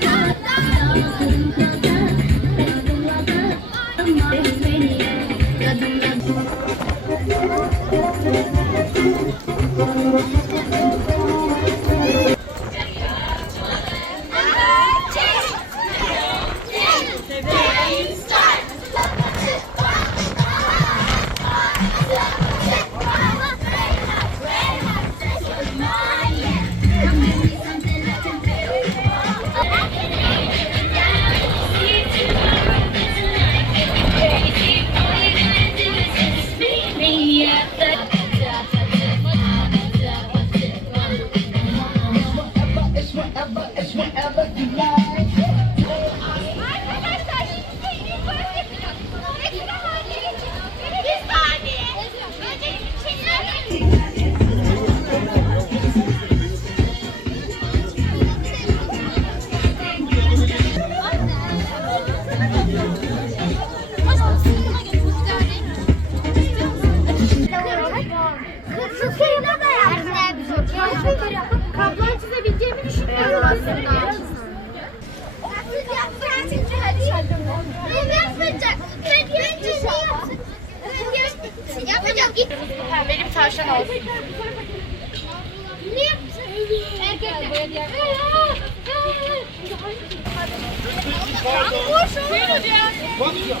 Tata. Yaptım. Kabloyu çizebileceğimi düşünüyorum aslında. Yapacak. Benim tavşan olsun. Ne Erkekler. Buyurun hocam.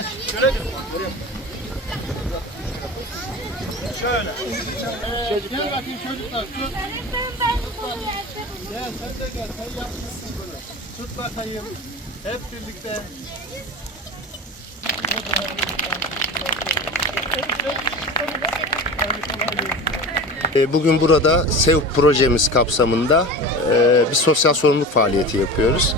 Erol, Erol dedi galiba. Gel bakayım çocuklar tut. Gel sen de gel sen yapmışsın. Tut bakayım. Hep birlikte. Bugün burada SEV projemiz kapsamında e, bir sosyal sorumluluk faaliyeti yapıyoruz.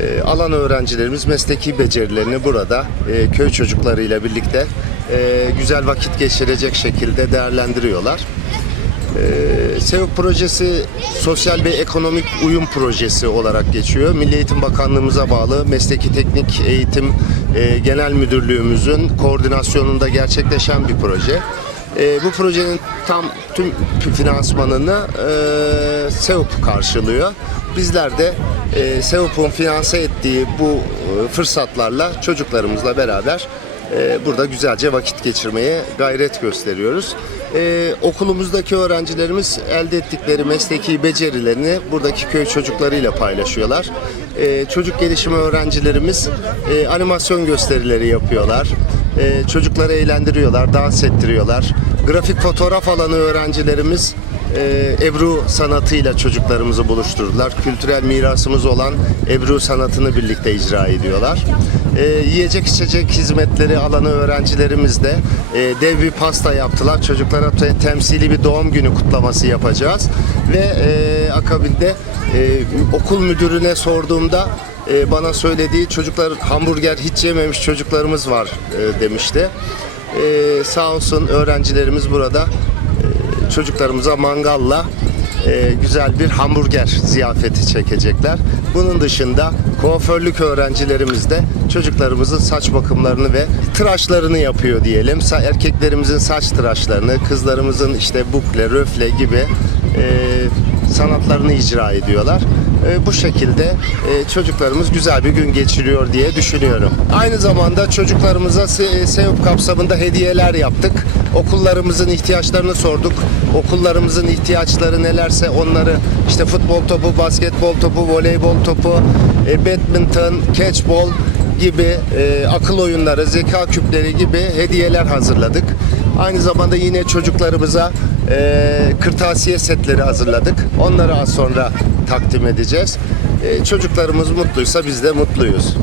E, Alan öğrencilerimiz mesleki becerilerini burada e, köy çocuklarıyla birlikte e, güzel vakit geçirecek şekilde değerlendiriyorlar. E, SEV projesi sosyal ve ekonomik uyum projesi olarak geçiyor. Milli Eğitim Bakanlığımıza bağlı Mesleki Teknik Eğitim e, Genel Müdürlüğümüzün koordinasyonunda gerçekleşen bir proje. E, bu projenin tam tüm finansmanını e, SEUP karşılıyor. Bizler de e, SEUP'un finanse ettiği bu e, fırsatlarla çocuklarımızla beraber e, burada güzelce vakit geçirmeye gayret gösteriyoruz. E, okulumuzdaki öğrencilerimiz elde ettikleri mesleki becerilerini buradaki köy çocuklarıyla paylaşıyorlar. E, çocuk gelişimi öğrencilerimiz e, animasyon gösterileri yapıyorlar. E, çocukları eğlendiriyorlar, dans ettiriyorlar. Grafik fotoğraf alanı öğrencilerimiz e, Ebru sanatıyla çocuklarımızı buluşturdular. Kültürel mirasımız olan Ebru sanatını birlikte icra ediyorlar. E, yiyecek içecek hizmetleri alanı öğrencilerimiz de e, dev bir pasta yaptılar. Çocuklara te- temsili bir doğum günü kutlaması yapacağız. Ve e, akabinde e, okul müdürüne sorduğumda e, bana söylediği çocuklar hamburger hiç yememiş çocuklarımız var e, demişti. E, sağ olsun öğrencilerimiz burada e, çocuklarımıza mangalla e, güzel bir hamburger ziyafeti çekecekler. Bunun dışında kuaförlük öğrencilerimiz de çocuklarımızın saç bakımlarını ve tıraşlarını yapıyor diyelim. Sa- Erkeklerimizin saç tıraşlarını, kızlarımızın işte bukle, röfle gibi e, sanatlarını icra ediyorlar. E, bu şekilde e, çocuklarımız güzel bir gün geçiriyor diye düşünüyorum. Aynı zamanda çocuklarımıza Se- SEOP kapsamında hediyeler yaptık. Okullarımızın ihtiyaçlarını sorduk. Okullarımızın ihtiyaçları nelerse onları işte futbol topu, basketbol topu, voleybol topu, e, badminton, catchball gibi e, akıl oyunları, zeka küpleri gibi hediyeler hazırladık. Aynı zamanda yine çocuklarımıza e, kırtasiye setleri hazırladık. Onları az sonra takdim edeceğiz. E, çocuklarımız mutluysa biz de mutluyuz.